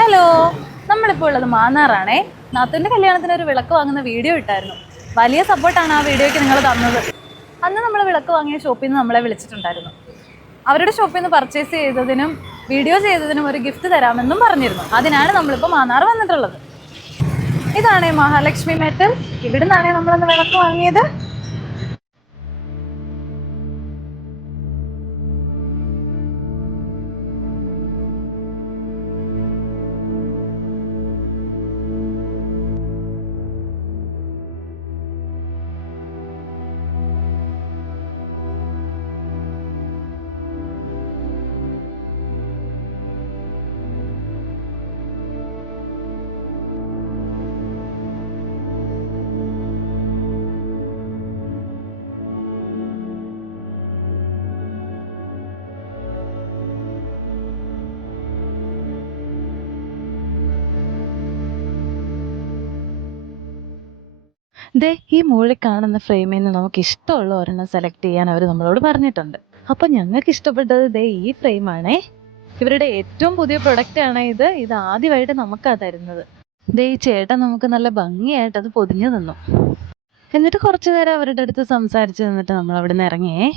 Hello, നമ്മളിപ്പോൾ ഉള്ളത് മാന്നാറാണേ. നാത്തൂൻ്റെ കല്യാണത്തിന് ഒരു വിളക്ക് വാങ്ങുന്ന വീഡിയോ ഇട്ടായിരുന്നു. വലിയ സപ്പോർട്ടാണ് ആ വീഡിയോയ്ക്ക് നിങ്ങൾ തന്നത്. അന്ന് നമ്മൾ വിളക്ക് വാങ്ങിയ ഷോപ്പിൽ നിന്ന് നമ്മളെ വിളിച്ചിട്ടുണ്ടായിരുന്നു. അവരുടെ ഷോപ്പിൽ നിന്ന് പർച്ചേസ് ചെയ്തതിനും വീഡിയോ ചെയ്തതിനും ഒരു ഗിഫ്റ്റ് തരാമെന്നും പറഞ്ഞിരുന്നു. അതിനാണ് നമ്മളിപ്പോൾ മാന്നാർ വന്നിട്ടുള്ളത്. ഇതാണേ മഹാലക്ഷ്മി മെറ്റൽ. ഇവിടെ നിന്നാണേ നമ്മളന്ന് വിളക്ക് വാങ്ങിയത്. ദേ ഈ മുകളിൽ കാണുന്ന ഫ്രെയിമിൽ നിന്ന് നമുക്ക് ഇഷ്ടമുള്ള ഒരെണ്ണം സെലക്ട് ചെയ്യാൻ അവർ നമ്മളോട് പറഞ്ഞിട്ടുണ്ട്. അപ്പൊ ഞങ്ങൾക്ക് ഇഷ്ടപ്പെട്ടത് ദേ ഈ ഫ്രെയിമാണേ. ഇവരുടെ ഏറ്റവും പുതിയ പ്രൊഡക്റ്റ് ആണ് ഇത്. ഇത് ആദ്യമായിട്ട് നമുക്കാ തരുന്നത്. ദേ ഈ ചേട്ടൻ നമുക്ക് നല്ല ഭംഗിയായിട്ട് അത് പൊതിഞ്ഞു തന്നു. എന്നിട്ട് കുറച്ചു നേരം അവരുടെ അടുത്ത് സംസാരിച്ച് നിന്നിട്ട് നമ്മൾ അവിടെ നിന്ന് ഇറങ്ങിയേ.